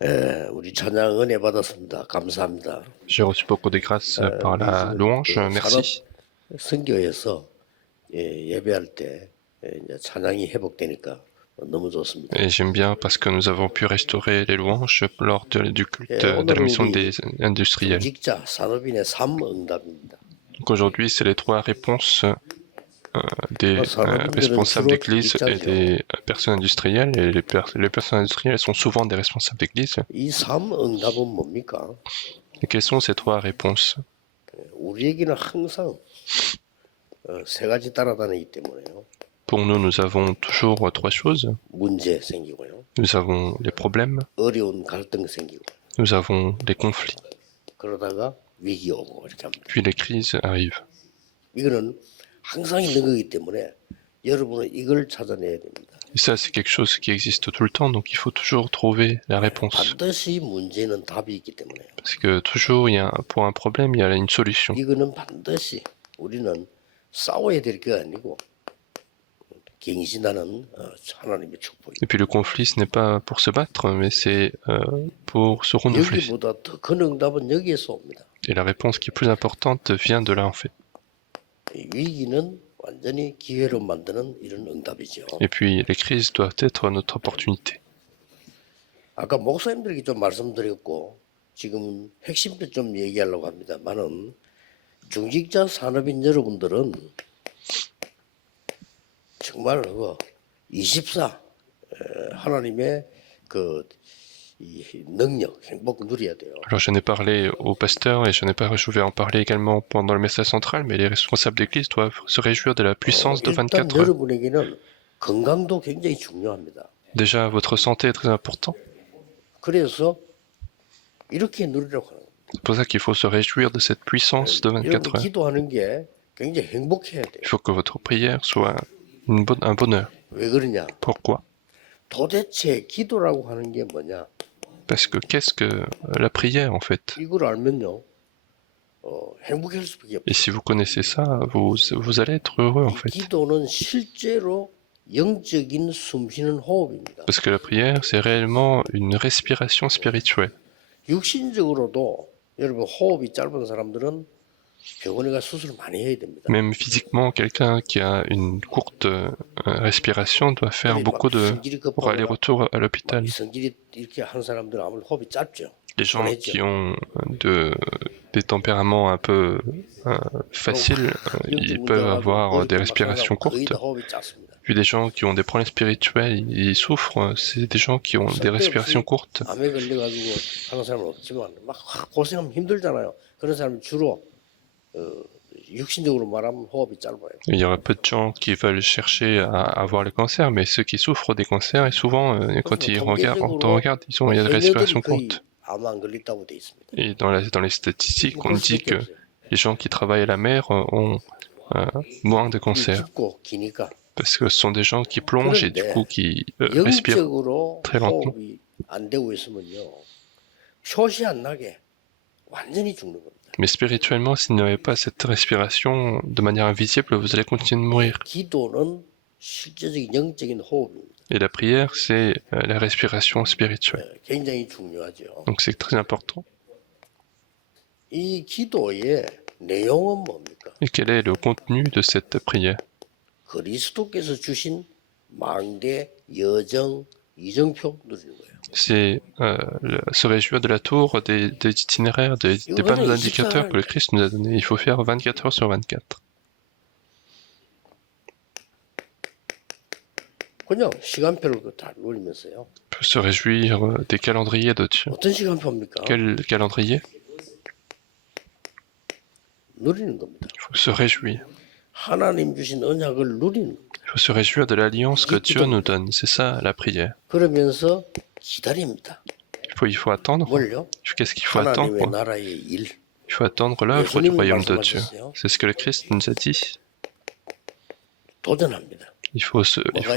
우리 찬양 은혜 받았습니다. 감사합니다. J'ai reçu beaucoup de grâces par la louange, merci. 선교에서 예배할 때 이제 찬양이 회복되니까 너무 좋습니다. Et j'aime bien parce que nous avons pu restaurer les louanges lors du culte de la mission des industriels. 직자 산업인의 3응답입니다. Donc aujourd'hui, c'est les 3 réponses des responsables d'église et des personnes industrielles. Et les personnes industrielles sont souvent des responsables d'église. 이 3응답은 뭡니까? Et quelles sont ces 3 réponses? 우리에게는 항상 세 가지 따라다니기 때문에요. Pour nous, nous avons toujours 3 choses. 문제 생기고요. Nous avons les problèmes, 어려운 갈등 생기고. nous avons les conflits, 그러다가 위기 오고 이렇게 합니다. puis les crises arrivent. 이거는 항상 있는 거기 때문에 여러분은 이걸 찾아내야 됩니다. Et ça, c'est quelque chose qui existe tout le temps, donc il faut toujours trouver la réponse. 반드시 문제는 답이 있기 때문에. Parce que toujours, pour un problème, il y a une solution. 이거는 반드시 우리는 싸워야 될 게 아니고 갱신하는 하나님의 축복입니다. Et puis le conflit, ce n'est pas pour se battre, mais c'est pour se renouveler. 여기보다 더 큰 응답은 여기에서 옵니다. Et la réponse qui est plus importante vient de là, en fait. 위기는 완전히 기회로 만드는 이런 응답이죠. Et puis les crises doivent être notre opportunité. 아까 목사님들에게 좀 말씀드렸고 지금 핵심도 좀 얘기하려고 합니다만은 중직자 산업인 여러분들은 정말 24 하나님의 이 능력, 행복 누려야 돼요. Alors j'en ai parlé au pasteur et je vais en parler également pendant le message central, mais les responsables d'église doivent se réjouir de la puissance de 24 heures. 여러분에게는 건강도 굉장히 중요합니다. Déjà, votre santé est très importante. 그래서 이렇게 누리려고 하는 거예요. C'est pour ça qu'il faut se réjouir de cette puissance de 24 여러분 heures. 기도하는 게 굉장히 행복해야 돼요. Il faut que votre prière soit un bonheur. 왜 그러냐? Pourquoi? 도대체 기도라고 하는 게 뭐냐? Parce que qu'est-ce que la prière en fait? 이걸 알면요, 행복할 수밖에 Et 없어요. si vous connaissez ça, vous allez être heureux en fait. 기도는 실제로 영적인 숨쉬는 호흡입니다. Parce que la prière, c'est réellement une respiration spirituelle. 육신적으로도 여러분 호흡이 짧은 사람들은 병원에 가 수술을 많이 해야 됩니다. Même physiquement, quelqu'un qui a une courte respiration doit faire beaucoup de aller-retour à l'hôpital. 성질이 이렇게 한 사람들은 아무래도 호흡이 짧죠. Les gens qui ont des tempéraments un peu faciles, ils peuvent avoir des respirations courtes. Puis des gens qui ont des problèmes spirituels, ils souffrent, c'est des gens qui ont des respirations courtes. 암에 걸려가지고 하는 사람은 없지만 막 고생하면 힘들잖아요. 그런 사람은 주로 육신적으로 말하면 호흡이 짧아요. Il y aura peu de gens qui veulent chercher à avoir le cancer, mais ceux qui souffrent des cancers, et souvent, quand on regarde, il y a des respirations courtes. 암 안 걸린다고 돼 있습니다. Et dans les statistiques, on dit que les gens qui travaillent à la mer ont moins de cancer. 깊고 기니까. Parce que ce sont des gens qui plongent et du coup qui respirent 영적으로 très lentement. 호흡이 안 되고 있으면요, 효시 안 나게 완전히 죽는 겁니다. Mais spirituellement, s'il n'y avait pas cette respiration de manière invisible, vous allez continuer de mourir. 기도는 실제적인 영적인 호흡입니다. Et la prière, c'est la respiration spirituelle. 굉장히 중요하죠. Donc c'est très important. 이 기도의 내용은 뭡니까? Et quel est le contenu de cette prière? 그리스도께서 주신 망대, 여정, 이정표 누리는 거예요. C'est se réjouir de la tour, des itinéraires, des bons indicateurs que le Christ nous a donnés. Il faut faire 24 heures sur 24. 그냥 시간표를 다 누리면서요. Il faut se réjouir des calendriers de Dieu. 어떤 시간표입니까? Quel calendrier? 누리는 겁니다. Il faut se réjouir. 하나님 주신 언약을 누리는 겁니다. Il faut se réjouir de l'alliance que Dieu nous donne. C'est ça la prière. 그러면서 기다립니다. Il faut attendre. 뭘요? Qu'est-ce qu'il faut attendre? 하나님의 나라의 일. Il faut attendre l'œuvre du royaume de Dieu. C'est ce que le Christ nous a dit. 도전합니다. Il faut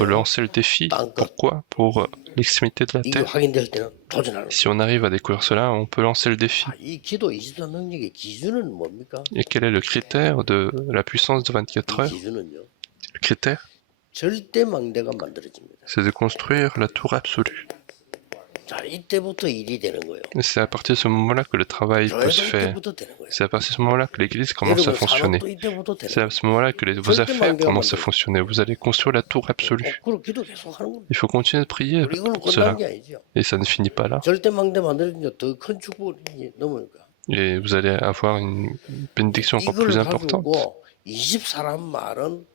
lancer le défi. Pourquoi? Pour l'extrémité de la 이게 terre. 확인될 때는 도전하는 Si on arrive à découvrir cela, on peut lancer le défi. 이 기도 24 능력의 기준은 뭡니까? Et quel est le critère de la puissance de 24 이 heures? 기준은요. Le critère, 절대 망대가 만들어집니다. c'est de construire la tour absolue. 자, 이때부터 일이 되는 거예요. Et c'est à partir de ce moment-là que le travail peut se 교회도 faire. 이때부터 되는 거예요. C'est à partir de ce moment-là que l'église commence à 여러분 fonctionner. 산업도 이때부터 되는 C'est à 거예요. ce moment-là que vos 절대 affaires 망대가 commencent à 만들어요. fonctionner. Vous allez construire la tour absolue. 거꾸로 기도 계속 하는 겁니다. Il faut continuer de prier 그리고 이거는 pour 끝나는 cela. 게 아니죠. Et ça ne finit pas là. 절대 망대 만들어지면 더 큰 축복이 넘으니까. Et vous allez avoir une bénédiction encore plus 이걸 importante. 가지고 24란 말은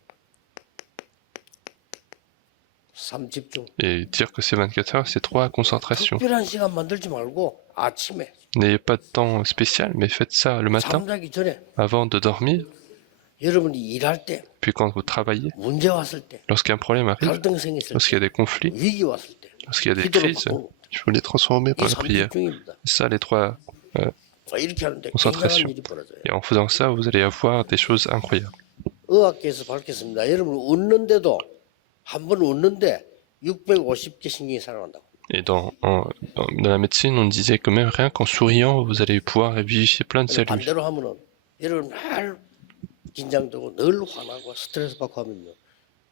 삼집중. Et dire que c'est 24 heures, c'est 3 concentrations. 특별한 시간 만들지 말고 아침에 N'ayez pas de temps spécial, mais faites ça le matin, 잠자기 전에 avant de dormir, 여러분이 일할 때 puis quand vous travaillez, 문제 왔을 때 lorsqu'un problème arrive, 갈등 생겼을 lorsqu'il y a des conflits, 때 위기 왔을 때 lorsqu'il y a des 기도로 crises, 바꾸는 il faut les transformer 이 par la prière. 삼집중입니다. Ça, les 3. 이렇게 하는데 concentration. 굉장한 일이 벌어져요. Et en faisant ça, vous allez avoir des choses incroyables. 의학계에서 밝혔습니다. 여러분 웃는데도 한 번 웃는데 650개 신경이 살아난다고. Et dans la médecine, on disait que même rien qu'en souriant, vous allez pouvoir vivifier plein de cellules. 반대로 하면은 여러분 늘 긴장되고 늘 화나고 스트레스 받고 하면요.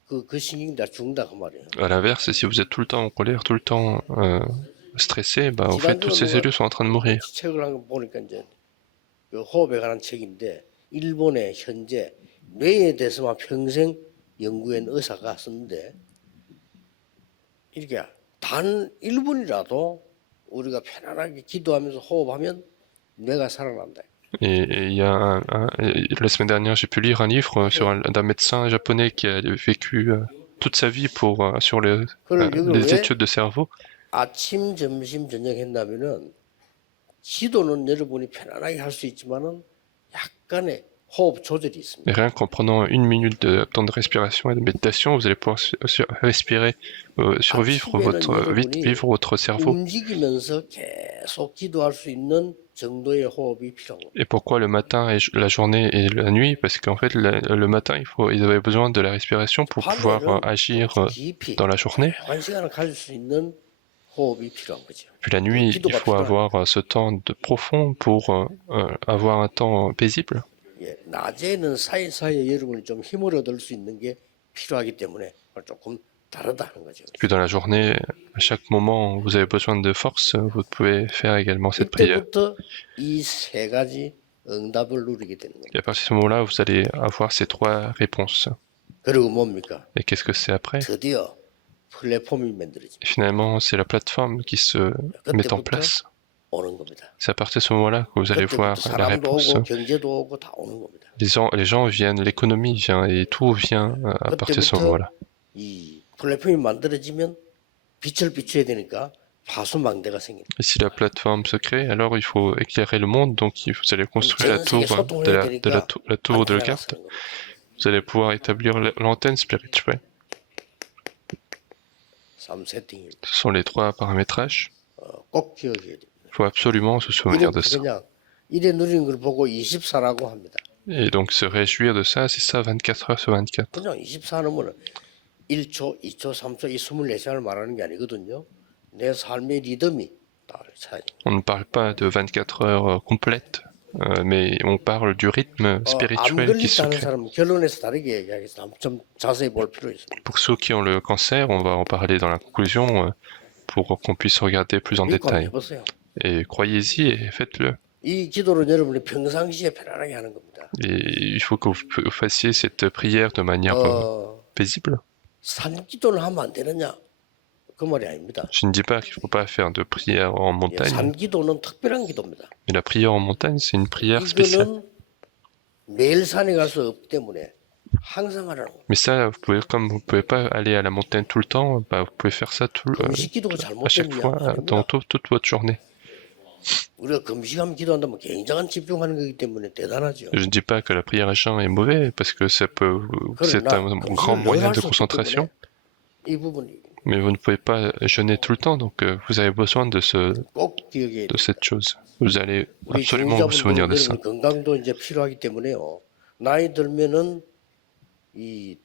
그 신경이 다 죽는다 그 말이에요. À l'inverse, si vous êtes tout le temps en colère, tout le temps stressé, bah, en fait, toutes ces cellules sont en train de mourir. 책을 한 거 보니까 이제 그 호흡에 관한 책인데 일본의 현재 뇌에 대해서만 평생 연구한 의사가 썼는데 이렇게 단 1분이라도 우리가 편안하게 기도하면서 호흡하면 뇌가 살아난다. Et il y a la semaine dernière, j'ai pu lire un livre sur d'un médecin japonais qui a vécu toute sa vie sur les études de cerveau. 아침, 점심, 저녁 했나면은 기도는 여러분이 편안하게 할 수 있지만은 약간의 호흡 조절이 있습니다. Et rien qu'en prenant 1 minute de temps de respiration et de méditation, vous allez pouvoir respirer, survivre vivre votre cerveau. 움직이면서 계속 기도할 수 있는 정도의 호흡이 필요한 겁니다. Et pourquoi le matin et la journée et la nuit? Parce qu'en fait, le matin, ils avaient besoin de la respiration pour pouvoir agir 깊이 dans la journée. 한 시간을 가질 수 있는 호흡이 필요한 거죠. Puis la nuit, il faut avoir ce temps profond pour avoir un temps paisible. 예, 낮에는 사이사이에 여러분이 좀 힘을 얻을 수 있는 게 필요하기 때문에 조금 다르다는 거죠. Puis dans la journée, à chaque moment où vous avez besoin de force, vous pouvez faire également cette prière. 이때부터 이 세 가지 응답을 누리게 되는 Et 거예요. à partir de ce moment-là, vous allez avoir ces 3 réponses. 그리고 뭡니까? Et qu'est-ce que c'est après? 드디어 플랫폼이 만들어집니다. Et finalement, c'est la plateforme qui se met en place. 오는 겁니다. C'est à partir de ce moment-là que vous allez voir 그때부터 la 사람도 réponse. 오고 경제도 오고 다 오는 겁니다. Les gens viennent, l'économie vient et tout vient à partir de ce moment-là. 이 플랫폼이 만들어지면 빛을 비춰야 되니까 파수망대가 생깁니다. Et si la plateforme se crée, alors il faut éclairer le monde, donc vous allez construire la tour la tour de garde. Vous allez pouvoir établir l'antenne spirituelle. 3세팅입니다. Ce sont les 3 paramétrages. 꼭 기억해야 됩니다. Il faut absolument se souvenir de ça. 그냥 이래 누리는 걸 보고 24라고 합니다. Et donc se réjouir de ça, c'est ça 24 heures sur 24. 그냥 24는 1초, 2초, 3초, 이 24시간을 말하는 게 아니거든요. 내 삶의 리듬이 다 차이. On ne parle pas de 24 heures complètes, mais on parle du rythme spirituel qui se 암 걸렸다는 crée. 사람은 결론에서 다르게 얘기하겠습니다. 좀 자세히 볼 필요 있습니다. Pour ceux qui ont le cancer, on va en parler dans la conclusion pour qu'on puisse regarder plus en 믿고 한번 détail. 해보세요. Et croyez-y et faites-le. 이 기도를 여러분이 평상시에 편안하게 하는 겁니다. Et il faut que vous fassiez cette prière de manière paisible. 산기도는 하면 안 되느냐? 그 말이 아닙니다. Je ne dis pas qu'il ne faut pas faire de prière en montagne, 산기도는 특별한 기도입니다. mais la prière en montagne, c'est une prière spéciale. 이거는 매일 산에 갈 수 없기 때문에 항상 하라는 거예요. Mais ça, comme vous ne pouvez pas aller à la montagne tout le temps, bah, vous pouvez faire ça 금식기도가 à chaque 잘못됐냐? fois, dans toute votre journée. 우리가 금식하면 기도한다면 굉장한 집중하는 거기 때문에 대단하죠. Je ne dis pas que la prière à jeun est mauvais, parce que c'est un grand moyen de concentration, 이 부분이 mais vous ne pouvez pas jeûner tout le temps, donc vous avez besoin de 꼭 기억해야 돼요. cette chose. Vous allez 우리 absolument vous souvenir de ça. 건강도 이제 필요하기 때문에요. 나이 들면은 이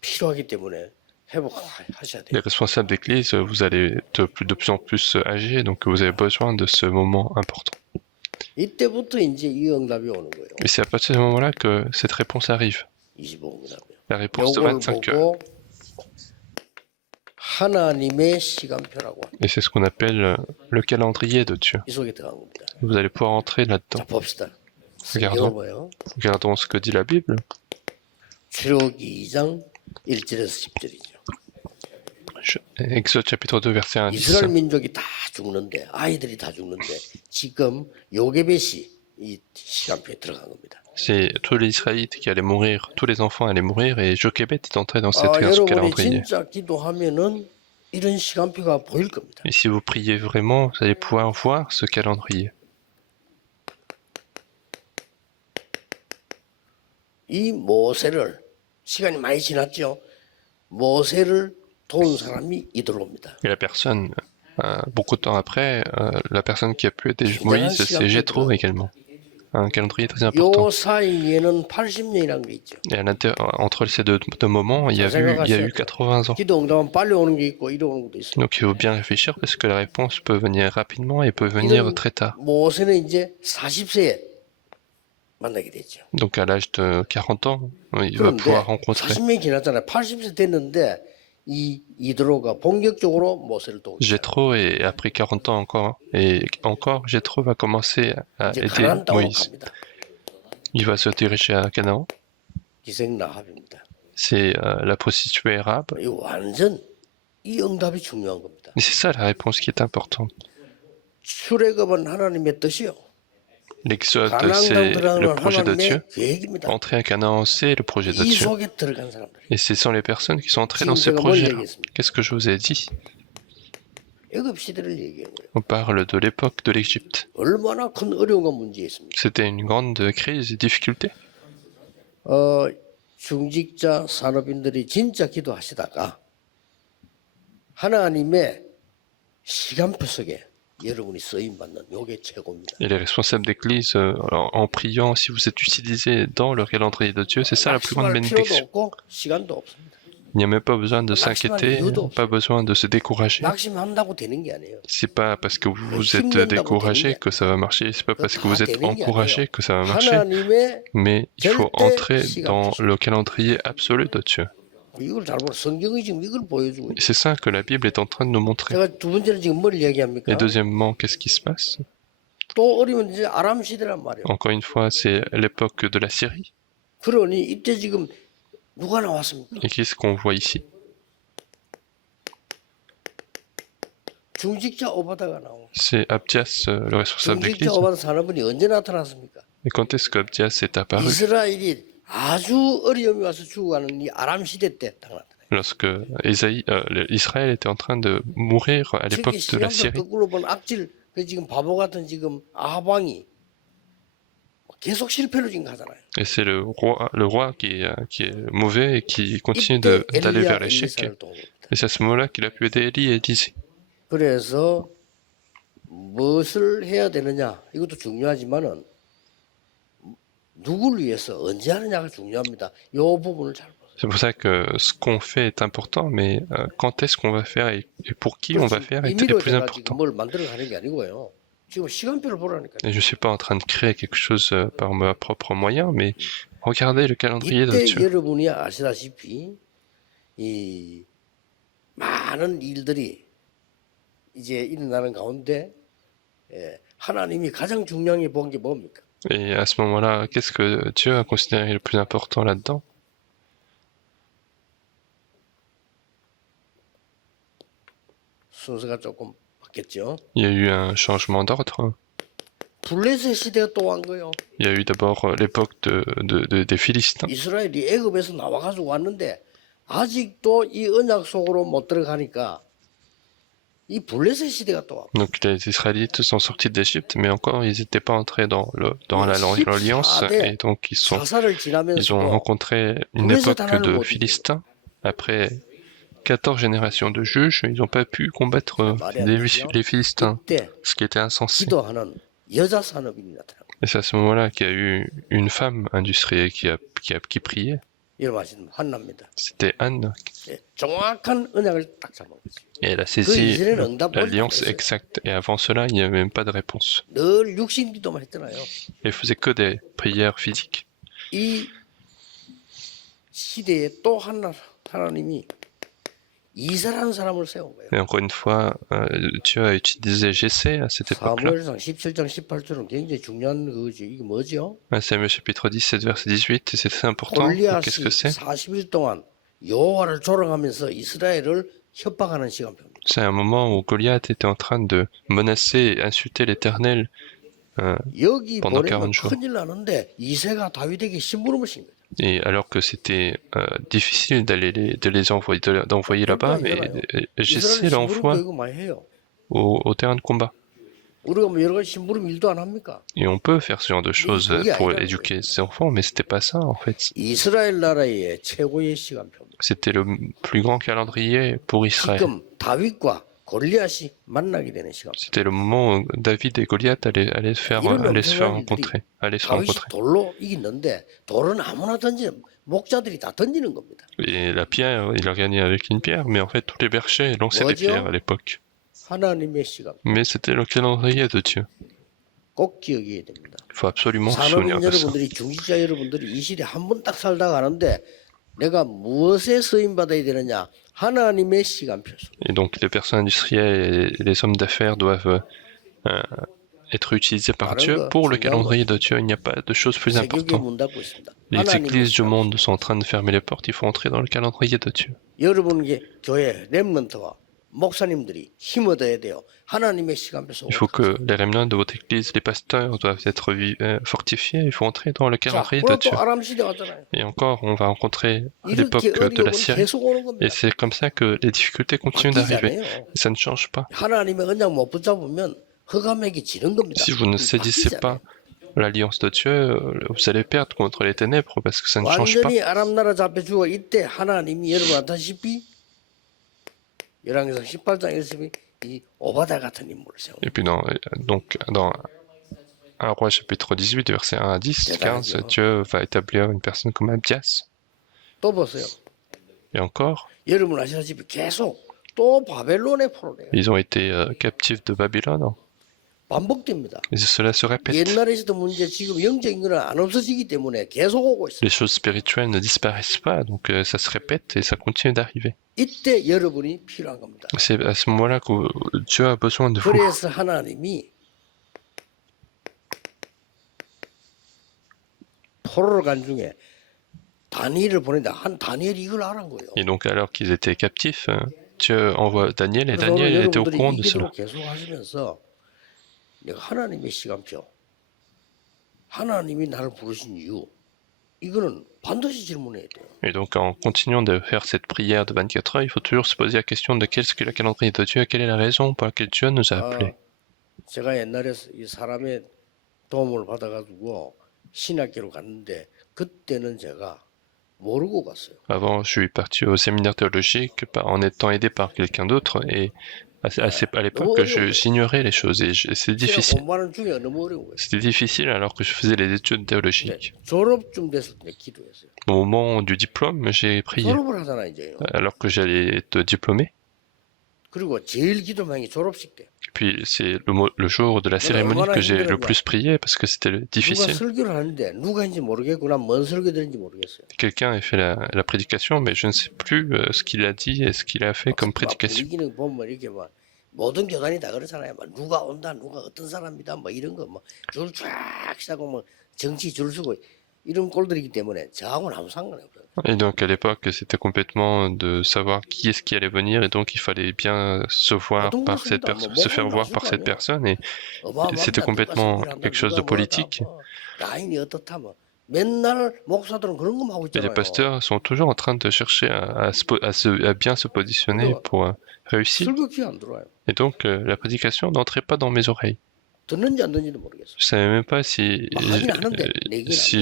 필요하기 때문에 회복하셔야 돼요. Les responsables d'église, vous allez de plus en plus âgés, donc vous avez besoin de ce moment important. 이때부터 이제 이 응답이 오는 거예요. Et c'est à partir de ce moment-là que cette réponse arrive. 25응답이요. La réponse de 요걸 25 heures. 보고 하나님의 시간표라고 합니다. Et c'est ce qu'on appelle le calendrier de Dieu. 이 속에 들어간 겁니다. Vous allez pouvoir entrer là-dedans. 자, 봅시다. Regardons. 성경을 보여. Regardons ce que dit la Bible. 출애굽기 2장 1절에서 10절이죠. Exode chapitre 2 verset 1 à 10. 이스라엘 민족이 다 죽는데 아이들이 다 죽는데 지금 요게벳이 이 시간표에 들어간 겁니다. C'est tous les Israélites qui allaient mourir, tous les enfants allaient mourir, et Jochebed est entré dans ce 여러분이 calendrier. 진짜 기도하면은 이런 시간표가 보일 겁니다. Et si vous priez vraiment, vous allez pouvoir voir ce calendrier. 이 모세를 시간이 많이 지났죠. 모세를 도운 사람이 이드로입니다. Et la personne, beaucoup de temps après, la personne qui a pu aider Moïse, c'est Jéthro également. Un calendrier très important. 요 사이에는 80년이라는 게 있죠. Et entre ces deux moments, il y a eu 80 ans. 기도 응답은 빨리 오는 게 있고 이리 오는 것도 있어요. Donc il faut bien réfléchir parce que la réponse peut venir rapidement et peut venir très tard. 모세는 이제 40세에 만나게 됐죠. Donc à l'âge de 40 ans, il va pouvoir rencontrer. 40년이 지났잖아요. 80세 됐는데 이 이드로가 본격적으로 모세를 도우죠. Jéthro est après 40 ans encore, et encore Jéthro va commencer à aider Moïse. Il va se diriger à Canaan. 기생 라합입니다. C'est la prostituée arabe. 이 완전 이 응답이 중요한 겁니다. Et c'est ça la réponse qui est importante. 출애굽은 하나님의 뜻이요. L'exode, c'est le projet de Dieu. Entrer à Canaan, c'est le projet de Dieu. Et ce sont les personnes qui sont entrées dans ce projet. Qu'est-ce que je vous ai dit? On parle de l'époque de l'Égypte. C'était une grande crise et difficulté. 중직자 산업인들이 진짜 기도하시다가 하나님의 시간표 속에 여러분이 쓰임 받는 요게 최고입니다. Et les responsables d'église, en priant, si vous êtes utilisés dans le calendrier de Dieu, c'est ça la plus grande bénédiction. Il n'y a même pas besoin de s'inquiéter, pas besoin de se décourager. C'est pas parce que vous êtes découragé que ça va marcher, c'est pas parce que vous êtes encouragé que ça va marcher, mais il faut entrer dans le calendrier absolu de Dieu. Et c'est ça que la Bible est en train de nous montrer. Et deuxièmement, qu'est-ce qui se passe? Encore une fois, c'est l'époque de la Syrie. Et qu'est-ce qu'on voit ici? C'est Abdias, le responsable d'église. Et quand est-ce qu'Abdias est apparu? Lorsque Israël était en train de mourir à l'époque de la Syrie. Et c'est le roi qui est mauvais et qui continue d'aller vers l'échec. Et c'est à ce moment-là qu'il a pu aider Élie et Élisée. 그래서 무엇을 해야 되느냐 이것도 중요하지만은 누구를 위해서 언제 하느냐가 중요합니다. 이 부분을 잘 보세요. C'est pour ça que ce qu'on fait est important, mais quand est-ce qu'on va faire et pour qui on va faire est le plus important. 뭘 만들어가는 게 아니고요. 지금 시간표를 보라니까요. Et je ne suis pas en train de créer quelque chose par mes propres moyens, mais regardez le calendrier de Dieu. 여러분이 아시다시피 이 많은 일들이 이제 일어나는 가운데 하나님이 가장 중요하게 본 게 뭡니까? Et à ce moment-là, qu'est-ce que Dieu a considéré le plus important là-dedans? 순서가 조금 바뀌었죠. Il y a eu un changement d'ordre. 블레셋 시대가 또 온 거예요. Il y a eu d'abord l'époque des Philistins. 이스라엘이 애굽에서 나와가지고 왔는데 아직도 이 언약 속으로 못 들어가니까 이 블레셋 시대가 또 와. Donc les Israélites sont sortis d'Égypte, mais encore ils n'étaient pas entrés dans l'alliance, et donc ils ont rencontré une époque de Philistins. Après 14 générations de juges, ils n'ont pas pu combattre les Philistins, ce qui était insensé. Et c'est à ce moment-là qu'il y a eu une femme industrielle qui priait. C'était Anne. Et elle a saisi l'alliance exacte. Et avant cela, il n'y avait même pas de réponse. Elle faisait que des prières physiques. 이세라는 사람을 세운 거예요. Et encore une fois, Dieu a utilisé Jessé à cette époque-là. 사무엘상 17장 18절은 굉장히 중요한 그거지. 이게 뭐죠? Samuel chapitre 17, verset 18, et c'est très important. Qu'est-ce 골리앗이 que c'est? 40일 동안 여호와를 조롱하면서 이스라엘을 협박하는 시간표입니다. C'est un moment où Goliath était en train de menacer et insulter l'Éternel 여기 pendant 보내면 40 jours. 큰일 나는데 이새가 다윗에게 심부름을 신 거죠. Et alors que c'était difficile de les envoyer, d'envoyer là-bas, mais Jessé l'envoie 이거 많이 해요. au terrain de combat. 우리가 뭐 여러 가지 심부름 일도 안 합니까? Et on peut faire ce genre de choses pour éduquer ses enfants, mais c'était pas ça en fait. 이스라엘 나라의 최고의 시간표입니다. C'était le plus grand calendrier pour Israël. 지금 다윗과 골리앗이 만나게 되는 시간. C'était le moment où David et Goliath allaient se faire rencontrer. 다윗이 돌로 이기는데 돌은 아무나 던지는 목자들이 다 던지는 겁니다. Et la pierre, il a gagné avec une pierre, mais en fait tous les bergers lançaient des pierres à l'époque. 하나님의 시간. Mais c'était le calendrier de Dieu. 꼭 기억해야 됩니다. Il faut absolument se souvenir 산업인 de ça. 여러분들이 중직자 여러분들이 이 시대 한 번 딱 살다 가는데 내가 무엇에 쓰임 받아야 되느냐? 하나님의 시간표죠. Et donc les personnes industrielles et les hommes d'affaires doivent être utilisés par Dieu pour le calendrier de Dieu. Il n'y a pas de chose plus importante. Les églises du monde sont en train de fermer les portes. Il faut entrer dans le calendrier de Dieu. 여러분의 교회 렘넌트와 목사님들이 힘 얻어야 돼요. 하나님의 시간표 속으로. Il faut que les remnants de votre église, les pasteurs doivent être fortifiés. Il faut entrer dans le calendrier de Dieu. Et encore, on va rencontrer l'époque de la Syrie. Et c'est comme ça que les difficultés continuent d'arriver. Et ça ne change pas. Si vous ne saisissez pas l'alliance de Dieu, vous allez perdre contre les ténèbres parce que ça ne change pas. Et puis dans 1 Roi chapitre 18, versets 1 à 10, 15, Dieu va établir une personne comme Abdias. Et encore, ils ont été captifs de Babylone. Et cela se répète. Les choses spirituelles ne disparaissent pas, donc ça se répète et ça continue d'arriver. C'est à ce moment-là que Dieu a besoin de vous. Et donc alors qu'ils étaient captifs, Dieu envoie Daniel et Daniel était au courant de cela. 내가 하나님의 시간표, 하나님이 나를 부르신 이유, 이거는 반드시 질문해야 돼요. Et donc en continuant de faire cette prière de 24 heures, il faut toujours se poser la question de qu'est-ce que le calendrier de Dieu, quelle est la raison pour laquelle Dieu nous a appelés. 제가 옛날에 이 사람의 도움을 받아가지고 신학교로 갔는데 그때는 제가 모르고 갔어요. Avant, je suis parti au séminaire théologique en étant aidé par quelqu'un d'autre et à l'époque, j'ignorais les choses et c'est difficile. C'était difficile alors que je faisais les études théologiques. Au moment du diplôme, j'ai prié. Alors que j'allais être diplômé. Puis c'est le jour de la cérémonie que j'ai le plus prié parce que c'était difficile. Quelqu'un a fait la prédication, mais je ne sais plus ce qu'il a dit et ce qu'il a fait comme prédication. Et donc à l'époque, c'était complètement de savoir qui est-ce qui allait venir et donc il fallait bien se voir par cette personne, se faire voir par cette personne et c'était complètement quelque chose de politique. Et les pasteurs sont toujours en train de chercher à bien se positionner pour réussir. Et donc la prédication n'entrait pas dans mes oreilles. Je ne savais même pas si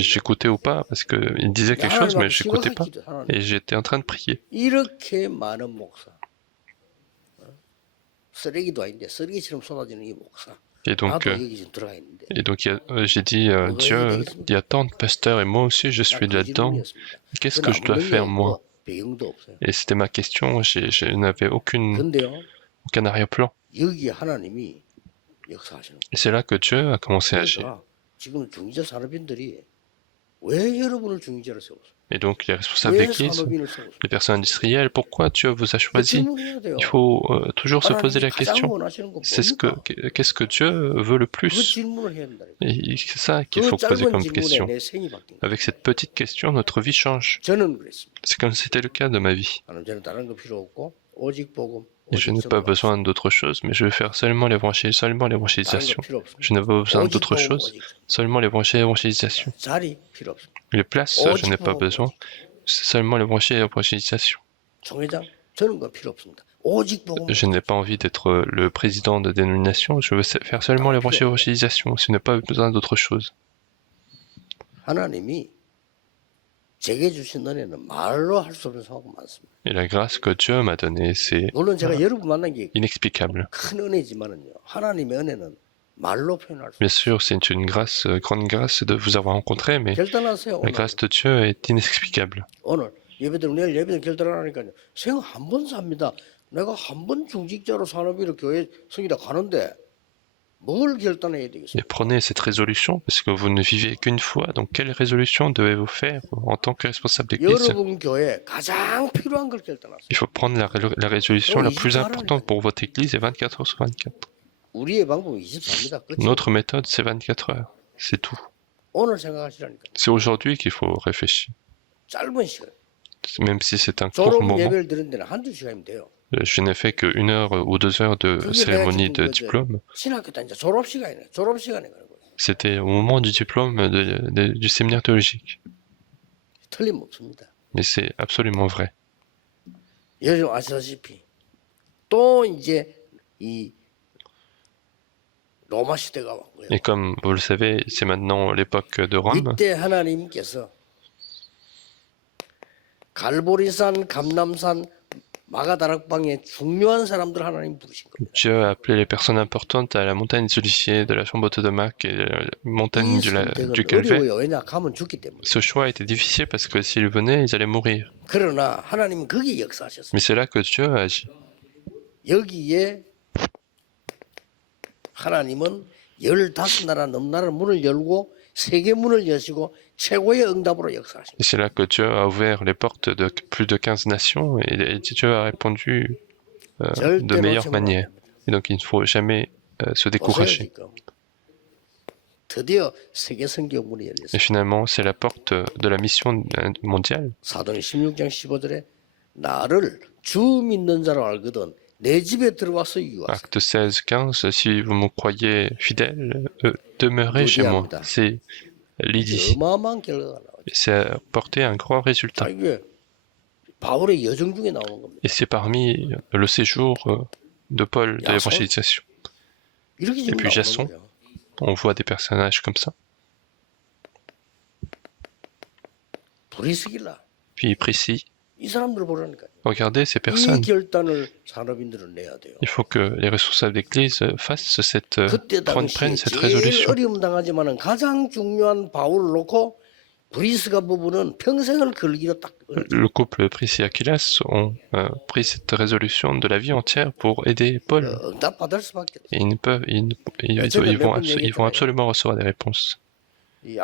j'écoutais ou pas, parce qu'il disait quelque chose, mais je n'écoutais pas. Et j'étais en train de prier. Et donc j'ai dit, Dieu, il y a tant de pasteurs et moi aussi je suis là-dedans. Qu'est-ce que je dois faire moi? Et c'était ma question, je n'avais aucun arrière-plan. Et c'est là que Dieu a commencé à agir. Et donc les responsables d'église, les personnes industrielles, pourquoi Dieu vous a choisi? Il faut toujours se poser la question, qu'est-ce que Dieu veut le plus? Et c'est ça qu'il faut poser comme question. Avec cette petite question, notre vie change. C'est comme c'était le cas de ma vie. Et je n'ai pas besoin d'autre chose, mais je vais faire seulement l'évangélisation. Je n'ai pas besoin d'autre chose, seulement l'évangélisation. Les places, je n'ai pas besoin, c'est seulement l'évangélisation. Je n'ai pas envie d'être le président de dénomination, je veux faire seulement l'évangélisation, je n'ai pas besoin d'autre chose. Et la grâce que Dieu m'a donnée, c'est inexplicable. Bien sûr, c'est une grâce, grande grâce de vous avoir rencontré, mais la grâce de Dieu est inexplicable. Et prenez cette résolution, parce que vous ne vivez qu'une fois, donc quelle résolution devez-vous faire en tant que responsable d'église? Il faut prendre la résolution la plus importante pour votre église, et 24 heures sur 24. Notre méthode, c'est 24 heures, c'est tout. C'est aujourd'hui qu'il faut réfléchir. Même si c'est un court moment. Je n'ai fait que 1 heure ou 2 heures de cérémonie de diplôme. C'était au moment du diplôme du séminaire théologique. Mais c'est absolument vrai. Et comme vous le savez, c'est maintenant l'époque de Rome. Dieu a appelé les personnes importantes à la montagne des Oliviers, de la chambre de Mac et la montagne du Calvaire. Ce choix était difficile parce que s'ils venaient, ils allaient mourir. Mais c'est là que Dieu a agi. Et c'est là que Dieu a ouvert les portes de plus de 15 nations et Dieu a répondu de meilleure manière. Et donc il ne faut jamais se décourager. Et finalement, c'est la porte de la mission mondiale. Acte 16, 15, si vous me croyez fidèle, demeurez chez moi. C'est l'idée. Et c'est apporté un grand résultat. Et c'est parmi le séjour de Paul de l'évangélisation. Et puis Jason, on voit des personnages comme ça. Puis Priscille. Regardez ces personnes. Il faut que les responsables d'église prennent cette résolution. Le couple Priscille et Aquilas ont pris cette résolution de la vie entière pour aider Paul. Et ils vont absolument recevoir des réponses. Il y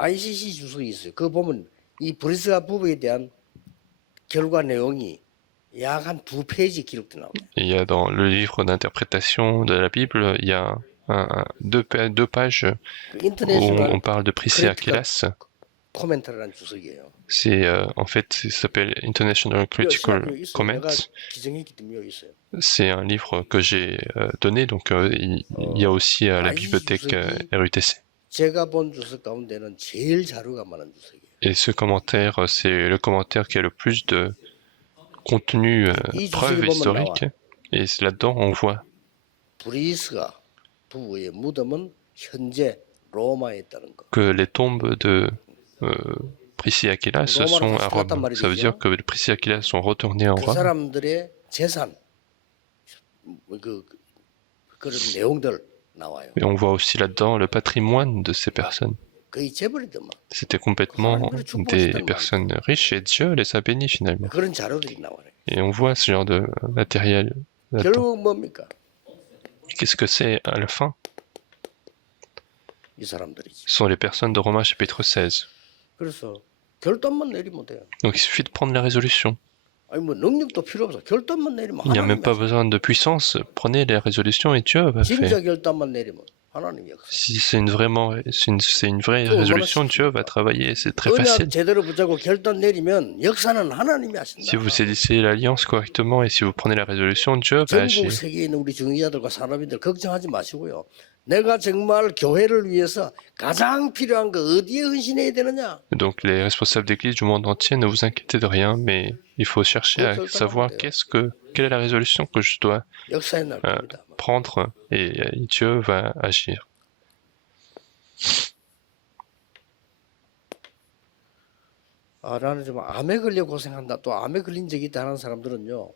a dans le livre d'interprétation de la Bible, il y a deux pages où on parle de Priscille et Aquilas. C'est en fait, ça s'appelle International Critical Comments. C'est un livre que j'ai donné, donc il y a aussi à la bibliothèque RUTC. Et ce commentaire, c'est le commentaire qui a le plus de contenu, preuve historique. Et là-dedans, on voit que les tombes de Priscille et Aquilas sont à Rome. Ça veut dire que Priscille et Aquilas sont retournés en Rome. Et on voit aussi là-dedans le patrimoine de ces personnes. C'était complètement des personnes riches et Dieu les a bénis finalement. Et on voit ce genre de matériel là-dedans. Qu'est-ce que c'est à la fin? Ce sont les personnes de Romains chapitre 16. 결단만 내리면 돼요. Donc il suffit de prendre la résolution. 아니 뭐 능력도 필요 없어. 결단만 내리면 Il n'y a même 하나님이 pas besoin de puissance. Prenez les résolutions et Dieu va 진짜 faire. 결단만 내리면 하나님이 역사. Si c'est une vraie résolution, Dieu va travailler. C'est très facile. 언약 제대로 붙잡고 결단 내리면 역사는 하나님이 하신다. Si vous saisissez l'alliance correctement et si vous prenez la résolution, Dieu va agir. 전국 세계에 있는 우리 중직자들과 산업인들 걱정하지 마시고요. 내가 정말 교회를 위해서 가장 필요한 거 어디에 헌신해야 되느냐? Donc les responsables d'église du monde entier, ne vous inquiétez de rien, mais il faut chercher à savoir quelle est la résolution que je dois 역사의 날 겁니다. prendre et Dieu va agir. 아, 나는 좀 암에 걸려 고생한다. 또 암에 걸린 적이 있다 하는 사람들은요.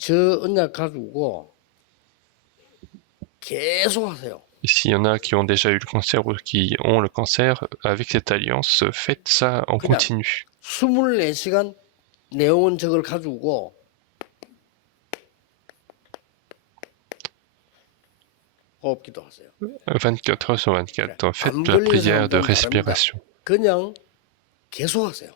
저 언약 가지고 계속 하세요. Et s'il y en a qui ont déjà eu le cancer ou qui ont le cancer, avec cette alliance, faites ça en continu. 24시간 내용은 저걸 가지고 호흡기도 하세요. 24 heures sur 24, faites de la prière de respiration. 그냥 계속 하세요.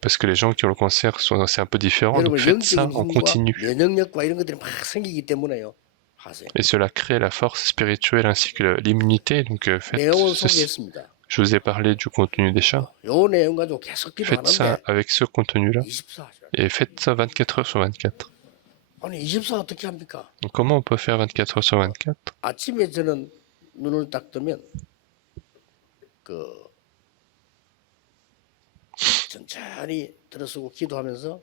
Parce que les gens qui ont le cancer, c'est un peu différent, donc faites ça en continu. 면역력과 이런 것들이 막 생기기 때문에요. 하세요. Et cela crée la force spirituelle ainsi que l'immunité, donc faites 내용은 ceci. 소개했습니다. Je vous ai parlé du contenu des chats. 요 내용 가지고 계속 Faites ça 기도하는데 avec ce contenu-là 24 하셔요. et faites ça 24 heures sur 24. 아니 24 어떻게 합니까? Donc, comment on peut faire 24 heures sur 24? 아침에 저는 눈을 딱 뜨면 그 천천히 들어서고 기도하면서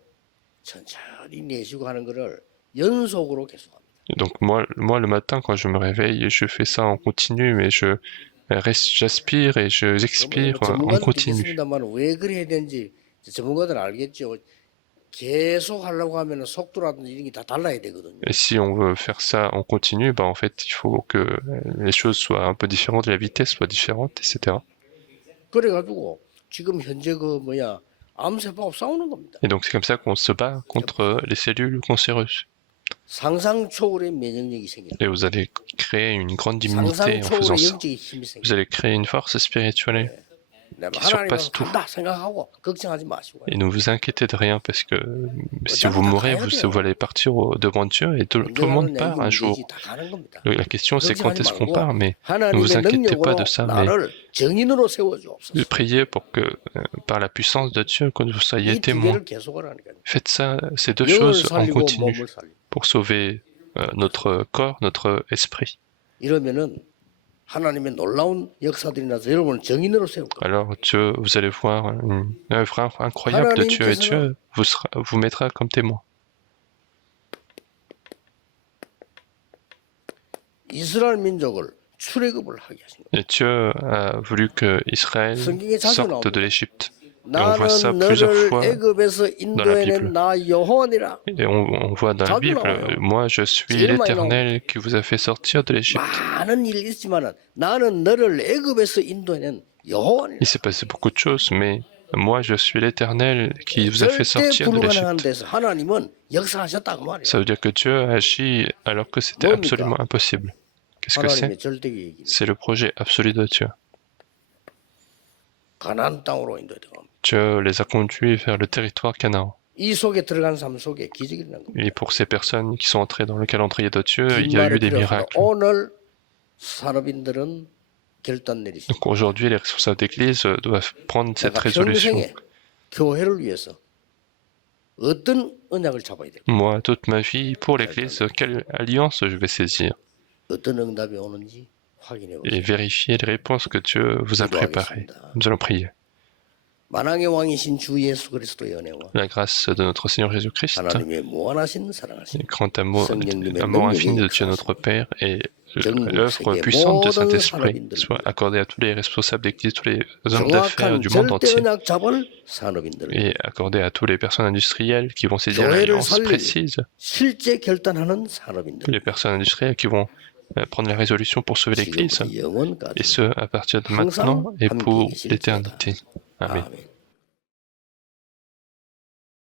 천천히 내쉬고 하는 거를 연속으로 계속합니다. Donc moi le matin quand je me réveille, je fais ça en continu, mais j'aspire et j'expire en continu. 전문가들 왜 그래야 되는지 전문가들은 알겠죠. 계속 하려고 하면 속도라든지 이런 게 다 달라야 되거든요. Et si on veut faire ça en continu, bah en fait il faut que les choses soient un peu différentes, la vitesse soit différente, etc. 그래가지고 지금 현재 그 뭐야 암세포하고 싸우는 겁니다. Et donc c'est comme ça qu'on se bat contre les cellules cancéreuses. 상상 초월의 면역력이 생겨요. Et vous allez créer une grande immunité 상상 en faisant 초월의 ça. 영적인 힘이 생겨요. Vous allez créer une force spirituelle. 내가 qui 하나님은 surpasse tout. 간다 생각하고 걱정하지 마시고. Et ne vous inquiétez de rien parce que si vous mourrez, vous allez partir devant Dieu et tout le monde part un jour. 다 가는 겁니다. La question c'est quand est-ce qu'on part, mais ne 하나님의 vous inquiétez pas 능력으로 de ça, mais 나를 증인으로 세워주옵소서. priez pour que par la puissance de Dieu, que vous soyez 이 두 témoins. 개를 계속하라니까요. Faites ça, ces deux 영을 choses en 살리고 continu 몸을 살리고. pour sauver notre corps, notre esprit. 이러면은 하나님의 놀라운 역사들이 나서 여러분을 증인으로 세울 거예요. Alors Dieu, vous allez voir une œuvre incroyable de Dieu et Dieu vous mettra comme témoin. 이스라엘 민족을 출애굽을 하게 하신 거예요. Et Dieu a voulu que Israël 성경에 자주 sorte 나옵니다. de l'Égypte. Et on voit ça 나는 plusieurs 너를 fois 애굽에서 인도해낸 Bible. 나 여호와니라. Et on voit dans la 자주 Bible, 나와요. moi je suis 제일 많이 l'Éternel qui vous a fait sortir de l'Égypte. 많은 일이 있지만은 나는 너를 애굽에서 인도해낸 여호와니라. Il s'est passé beaucoup de choses, mais moi je suis l'Éternel qui vous a fait 절대 sortir de 불가능한 l'Égypte. 데서 하나님은 역사하셨다고 말이에요. Ça veut dire que Dieu a agi alors que c'était 뭡니까? absolument impossible. Qu'est-ce que 하나님의 c'est? 절대 계획이 C'est le projet absolu de Dieu. 가나안 땅으로 인도해다. Dieu les a conduits vers le territoire Canaan. 이 속에 들어간 삶 속에 기적이 일어난 겁니다. Et pour ces personnes qui sont entrées dans le calendrier de Dieu, il y a 뒷말에 eu des 들어가서 miracles. 오늘 산업인들은 결단 내리시고 Donc aujourd'hui, les responsables d'église doivent prendre cette 내가 résolution. 평생에 교회를 위해서 어떤 언약을 잡아야 될까? Moi, toute ma vie, pour l'église, quelle alliance je vais saisir 어떤 응답이 오는지 확인해 et 보세요. vérifier les réponses que Dieu vous a préparées. Nous allons prier. 만왕의 왕이신 주 예수 그리스도의 은혜와 La grâce de notre Seigneur Jésus-Christ, 하나님의 무한하신 le 사랑하신 grand amour infini de Dieu notre Père et l'œuvre puissante de Saint-Esprit soit accordée à tous les responsables d'église, tous les hommes d'affaires 정확한 du monde 절대 entier 언약 잡을 산업인들 et accordée à toutes les personnes industrielles qui vont saisir l'alliance précise, 실제 결단하는 산업인들 les personnes industrielles qui vont prendre la résolution pour sauver l'Église, 지금부터 영원까지 et ce, à partir de maintenant et pour l'éternité. Amen. 아멘.